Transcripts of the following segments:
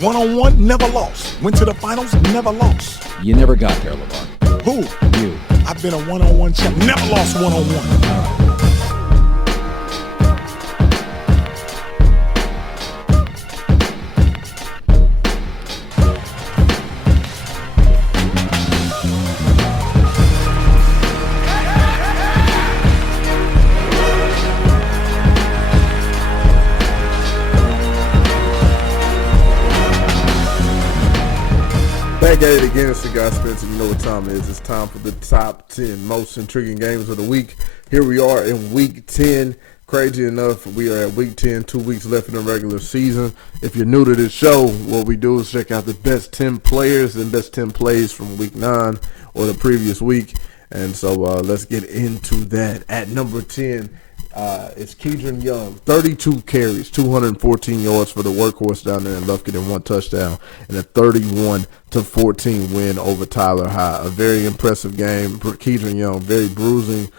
One-on-one, never lost. Went to the finals, never lost. You never got there, LeVar. Who? You. I've been a one-on-one champ. Never lost one-on-one. Back at it again, it's the guy Spencer. You know what time it is. It's time for the top 10 most intriguing games of the week. Here we are in week 10. Crazy enough, we are at week 10, 2 weeks left in the regular season. If you're new to this show, what we do is check out the best 10 players and best 10 plays from week 9 or the previous week. And so let's get into that. At number 10, it's Keedron Young, 32 carries, 214 yards for the workhorse down there in Lufkin and 1 touchdown, and a 31-14 win over Tyler High. A very impressive game for Keedron Young, very bruising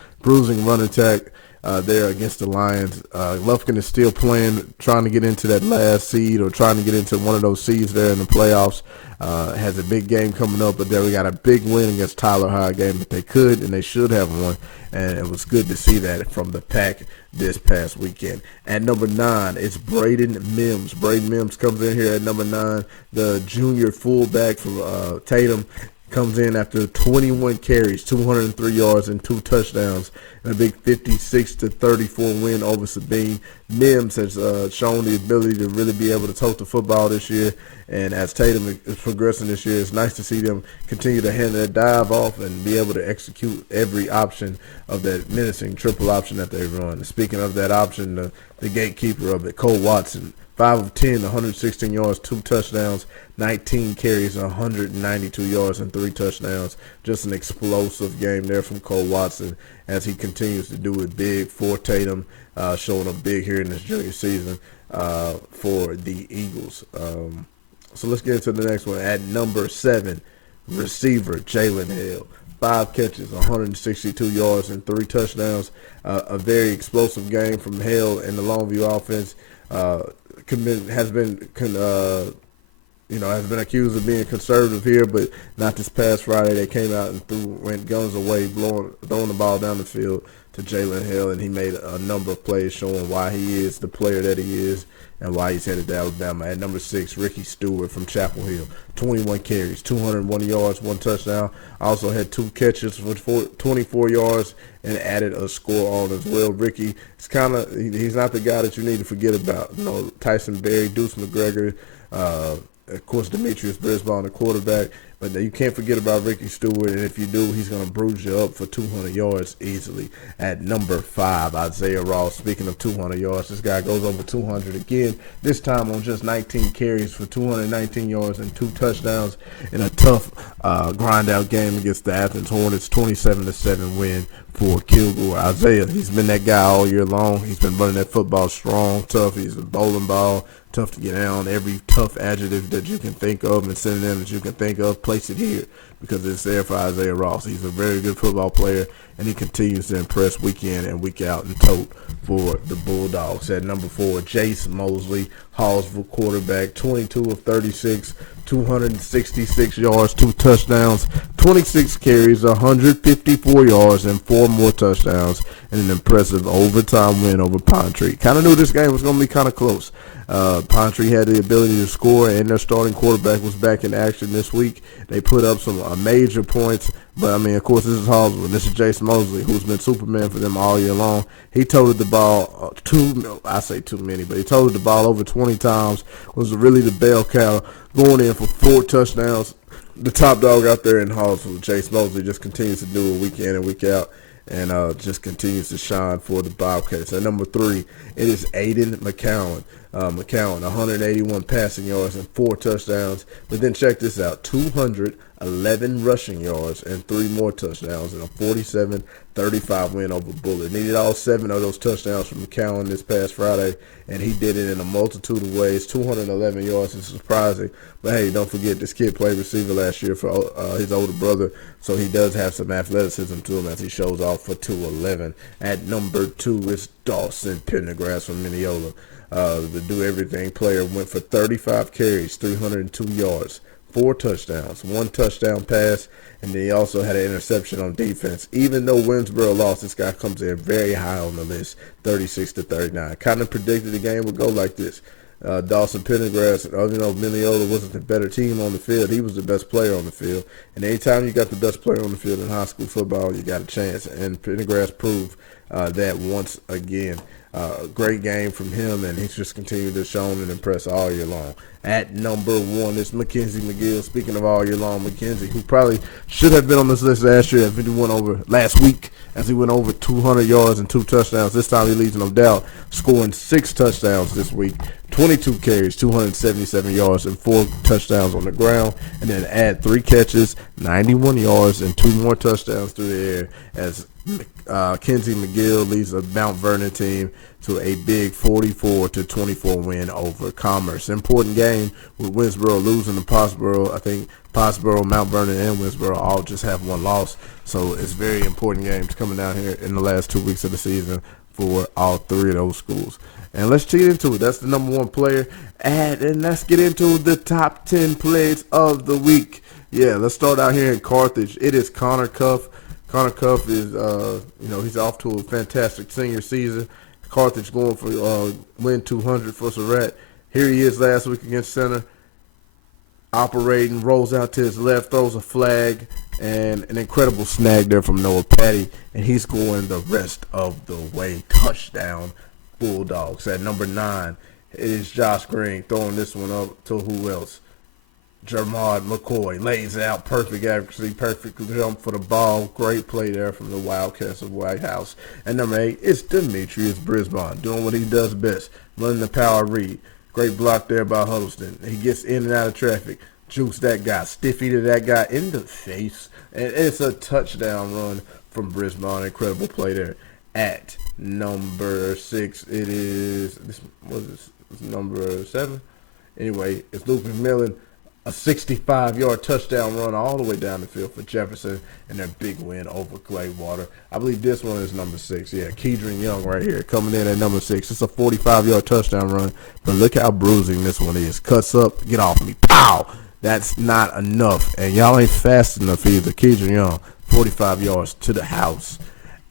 run attack there against the Lions. Lufkin is still playing, trying to get into that last seed or trying to get into one of those seeds there in the playoffs. Has a big game coming up, but there we got a big win against Tyler High, a game that they could and they should have won, and it was good to see that from the pack this past weekend. At number 9, it's Braden Mims. Braden Mims comes in here at number 9. The junior fullback from Tatum comes in after 21 carries, 203 yards, and 2 touchdowns, and a big 56-34 win over Sabine. Mims has shown the ability to really be able to tote the football this year, and as Tatum is progressing this year, it's nice to see them continue to hand that dive off and be able to execute every option of that menacing triple option that they run. And speaking of that option, the gatekeeper of it, Cole Watson, 5 of 10, 116 yards, 2 touchdowns, 19 carries, 192 yards, and 3 touchdowns. Just an explosive game there from Cole Watson as he continues to do it big for Tatum, showing up big here in this junior season for the Eagles. So let's get into the next one. At number 7, receiver Jalen Hill. 5 catches, 162 yards, and 3 touchdowns. A very explosive game from Hill and the Longview offense. Has been accused of being conservative here, but not this past Friday. They came out and went guns away, throwing the ball down the field to Jalen Hill, and he made a number of plays showing why he is the player that he is and why he's headed to Alabama. At number 6, Ricky Stewart from Chapel Hill, 21 carries, 201 yards, 1 touchdown. Also had 2 catches for 24 yards and added a score on as well. Ricky, he's not the guy that you need to forget about. You know, Tyson Berry, Deuce McGregor, of course, Demetrius Brisbane, the quarterback. But you can't forget about Ricky Stewart, and if you do, he's going to bruise you up for 200 yards easily. At number 5, Isaiah Ross. Speaking of 200 yards, this guy goes over 200 again, this time on just 19 carries for 219 yards and 2 touchdowns in a tough grind-out game against the Athens Hornets, 27-7 win for Kilgore. Isaiah, he's been that guy all year long. He's been running that football strong, tough. He's a bowling ball, tough to get down. Every tough adjective that you can think of and synonym that you can think of, place it here because it's there for Isaiah Ross. He's a very good football player, and he continues to impress week in and week out and tote for the Bulldogs. At number 4, Jace Mosley, Hallsville quarterback, 22 of 36, 266 yards, 2 touchdowns, 26 carries, 154 yards, and 4 more touchdowns, and an impressive overtime win over Pine Tree. Kind of knew this game was going to be kind of close. Pine Tree had the ability to score, and their starting quarterback was back in action this week. They put up some major points, but, I mean, of course, this is Hallsville. This is Jace Mosley, who's been Superman for them all year long. He toted the ball too many, but he toted the ball over 20 times, was really the bell cow, going in for 4 touchdowns. The top dog out there in Hallsville, Jace Mosley, just continues to do it week in and week out, and just continues to shine for the Bobcats. At number 3, it is Aiden McCowan. 181 passing yards and 4 touchdowns. But then check this out, 200 11 rushing yards, and 3 more touchdowns in a 47-35 win over Bullet. Needed all 7 of those touchdowns from McCown this past Friday, and he did it in a multitude of ways. 211 yards is surprising, but hey, don't forget this kid played receiver last year for his older brother, so he does have some athleticism to him as he shows off for 211. At number 2 is Dawson Pendergrass from Mineola. The do-everything player went for 35 carries, 302 yards, 4 touchdowns, 1 touchdown pass, and then he also had an interception on defense. Even though Winsboro lost, this guy comes in very high on the list, 36-39. Kind of predicted the game would go like this. Dawson Pendergrass, Mineola wasn't the better team on the field. He was the best player on the field. And anytime you got the best player on the field in high school football, you got a chance. And Pendergrass proved that once again. Great game from him, and he's just continued to show and impress all year long. At number 1 is Makenzie McGill. Speaking of all year long, Makenzie, who probably should have been on this list last year, last week, as he went over 200 yards and 2 touchdowns. This time he leads no doubt, scoring 6 touchdowns this week, 22 carries, 277 yards, and 4 touchdowns on the ground. And then add 3 catches, 91 yards, and 2 more touchdowns through the air as Makenzie McGill leads the Mount Vernon team to a big 44-24 win over Commerce. Important game with Winsboro losing to Pottsboro. I think Pottsboro, Mount Vernon, and Winsboro all just have 1 loss. So it's very important games coming down here in the last 2 weeks of the season for all 3 of those schools. And let's get into it. That's the number 1 player. And let's get into the top 10 plays of the week. Yeah, let's start out here in Carthage. It is Connor Cuff. Connor Cuff is, he's off to a fantastic senior season. Carthage going for win 200 for Surratt. Here he is last week against Center. Operating, rolls out to his left, throws a flag, and an incredible snag there from Noah Patty. And he's going the rest of the way. Touchdown, Bulldogs. At number 9, it is Josh Green throwing this one up to who else? Jermod McCoy lays out, perfect accuracy, perfect jump for the ball. Great play there from the Wildcats of White House. And number 8 is Demetrius Brisbane doing what he does best, running the power read. Great block there by Huddleston. He gets in and out of traffic, jukes that guy, stiffy to that guy in the face, and it's a touchdown run from Brisbane. Incredible play there. At number 6, it is number 7. Anyway, it's Luke McMillan. A 65-yard touchdown run all the way down the field for Jefferson and their big win over Gladewater. I believe this one is number 6. Yeah, Kedron Young right here coming in at number 6. It's a 45-yard touchdown run, but look how bruising this one is. Cuts up, get off me, pow! That's not enough, and y'all ain't fast enough either. Kedron Young, 45 yards to the house.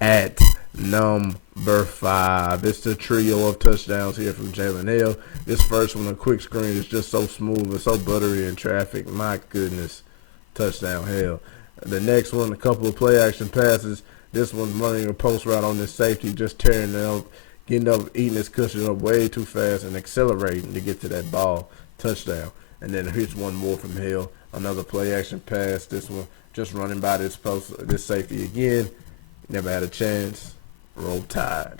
At number 5, it's the trio of touchdowns here from Jalen Hill. This first one, a quick screen, is just so smooth and so buttery in traffic. My goodness, touchdown hell. The next one, a couple of play action passes. This one's running a post route on this safety, just tearing it up, getting up, eating his cushion up way too fast and accelerating to get to that ball. Touchdown. And then here's one more from Hill, another play action pass. This one just running by this safety again. Never had a chance. Roll Tide.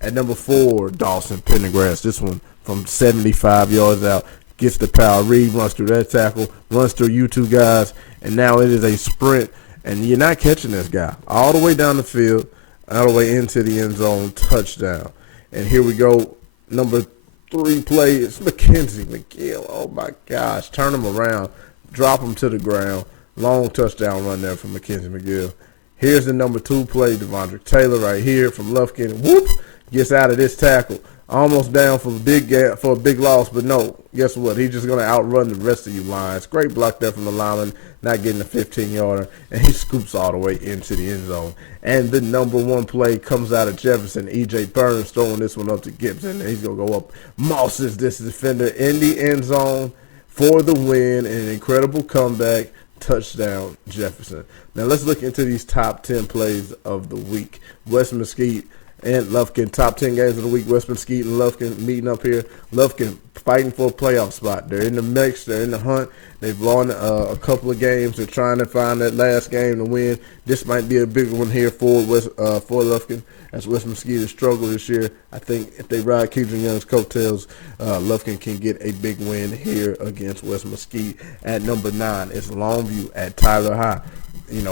At number 4, Dawson Pendergrass. This one from 75 yards out. Gets the power read, runs through that tackle, runs through you 2 guys, and now it is a sprint, and you're not catching this guy. All the way down the field, all the way into the end zone, touchdown. And here we go. Number 3 play is Makenzie McGill. Oh, my gosh. Turn him around. Drop him to the ground. Long touchdown run there from Makenzie McGill. Here's the number 2 play, Devondrick Taylor right here from Lufkin. Whoop! Gets out of this tackle. Almost down for a big loss, but no. Guess what? He's just going to outrun the rest of you lines. Great block there from the lineman, not getting a 15-yarder, and he scoops all the way into the end zone. And the number 1 play comes out of Jefferson. E.J. Burns throwing this one up to Gibson, and he's going to go up. Mosses this defender in the end zone for the win, and an incredible comeback. Touchdown, Jefferson. Now let's look into these top 10 plays of the week. West Mesquite and Lufkin, top 10 games of the week. West Mesquite and Lufkin meeting up here. Lufkin fighting for a playoff spot. They're in the mix. They're in the hunt. They've won a couple of games. They're trying to find that last game to win. This might be a big one here for Lufkin. as West Mesquite has struggled this year. I think if they ride Keegan Young's coattails, Lufkin can get a big win here against West Mesquite. At number 9 is Longview at Tyler High.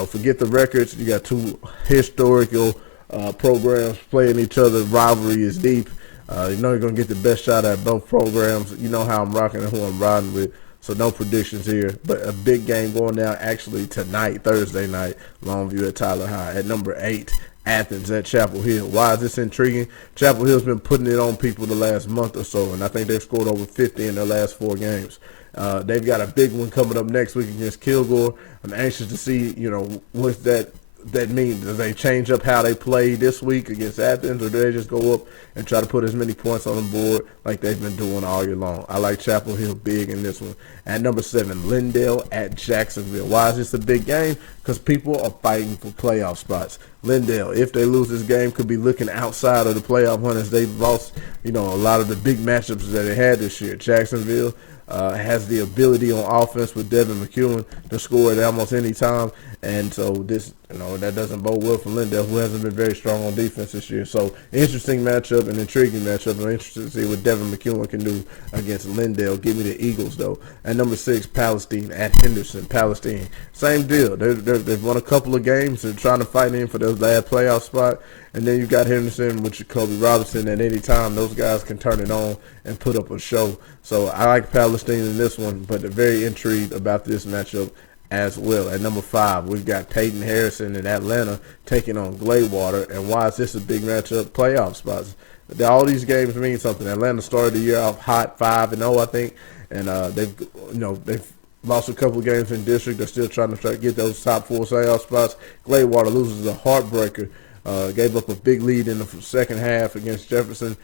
Forget the records. You got two historical programs playing each other. Rivalry is deep. You're going to get the best shot at both programs. You know how I'm rocking and who I'm riding with. So no predictions here, but a big game going down actually tonight, Thursday night, Longview at Tyler High. At number 8, Athens at Chapel Hill. Why is this intriguing? Chapel Hill's been putting it on people the last month or so, and I think they've scored over 50 in their last 4 games. They've got a big one coming up next week against Kilgore. I'm anxious to see, what that means. Do they change up how they play this week against Athens, or do they just go up and try to put as many points on the board like they've been doing all year long? I like Chapel Hill big in this one. At number 7, Lindale at Jacksonville. Why is this a big game? Because people are fighting for playoff spots. Lindale, if they lose this game, could be looking outside of the playoff hunt as they've lost, a lot of the big matchups that they had this year. Jacksonville has the ability on offense with Devin McEwen to score at almost any time. And so this, that doesn't bode well for Lindale, who hasn't been very strong on defense this year. So interesting matchup, an intriguing matchup. I'm interested to see what Devin McEwen can do against Lindale. Give me the Eagles, though. At number 6, Palestine at Henderson. Palestine, same deal. They've won a couple of games. They're trying to fight in for their last playoff spot. And then you got Henderson with Jacoby Robinson. At any time, those guys can turn it on and put up a show. So I like Palestine in this one, but they're very intrigued about this matchup as well. At number 5, we've got Peyton Harrison in Atlanta taking on Gladewater. And why is this a big matchup? Playoff spots. All these games mean something. Atlanta started the year off hot, 5-0, I think, and they've lost a couple of games in district. They're still trying to get those top 4 playoff spots. Gladewater loses a heartbreaker. Gave up a big lead in the second half against Jefferson.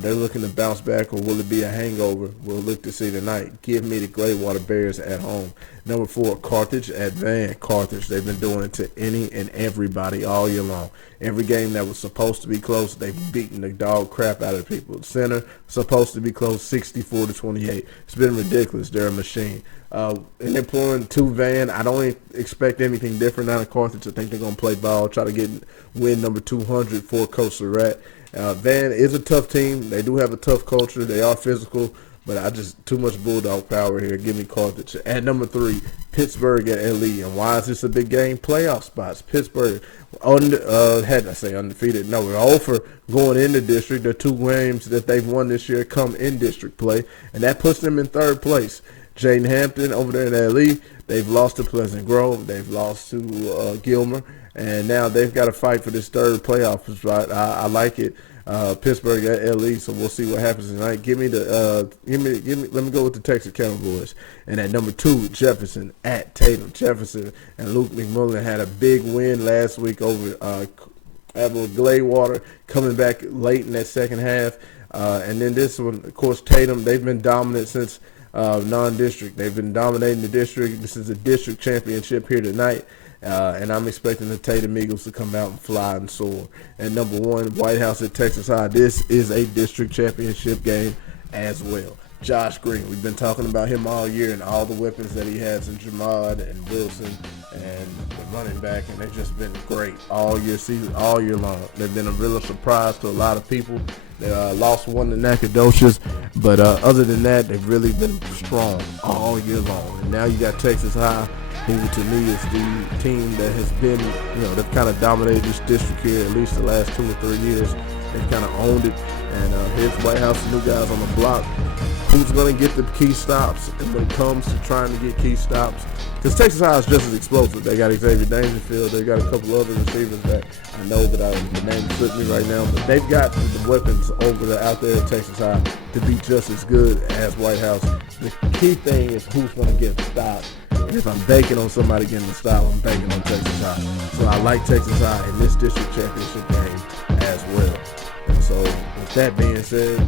They're looking to bounce back, or will it be a hangover? We'll look to see tonight. Give me the Gladewater Bears at home. Number 4, Carthage at Van. Carthage, they've been doing it to any and everybody all year long. Every game that was supposed to be close, they've beaten the dog crap out of people. Center, supposed to be close, 64-28. It's been ridiculous. They're a machine. And they're pulling to Van. I don't expect anything different out of Carthage. I think they're going to play ball, try to win number 200 for Coach Surratt. Van is a tough team. They do have a tough culture. They are physical, but too much Bulldog power here. Give me Carthage. At number 3, Pittsburgh at LE. And why is this a big game? Playoff spots. Pittsburgh, undefeated. No, we're 0 for going into district. The 2 games that they've won this year come in district play, and that puts them in 3rd place. Jaden Hampton over there in LE, they've lost to Pleasant Grove. They've lost to Gilmer. And now they've got to fight for this 3rd playoff spot. I like it. Pittsburgh at LE, so we'll see what happens tonight. Let me go with the Texas Cowboys. And at number 2, Jefferson at Tatum. Jefferson and Luke McMullen had a big win last week over Gladewater, coming back late in that second half. And then this one, of course, Tatum, they've been dominant since non-district. They've been dominating the district. This is a district championship here tonight. And I'm expecting the Tatum Eagles to come out and fly and soar. And number 1, White House at Texas High. This is a district championship game as well. Josh Green, we've been talking about him all year and all the weapons that he has in Jamad and Wilson and the running back, and they've just been great all year long. They've been a real surprise to a lot of people. They lost one to Nacogdoches, but other than that, they've really been strong all year long. And now you got Texas High, who to me is the team that has been, they've kind of dominated this district here at least the last 2 or 3 years. They've kind of owned it. And here's White House, new guys on the block. Who's going to get the key stops? And when it comes to trying to get key stops, because Texas High is just as explosive. They got Xavier Dangerfield. They got a couple other receivers that I know that the name slipped me right now. But they've got the weapons out there at Texas High to be just as good as White House. The key thing is who's going to get the stop. And if I'm banking on somebody getting the stop, I'm banking on Texas High. So I like Texas High in this district championship game as well. So with that being said,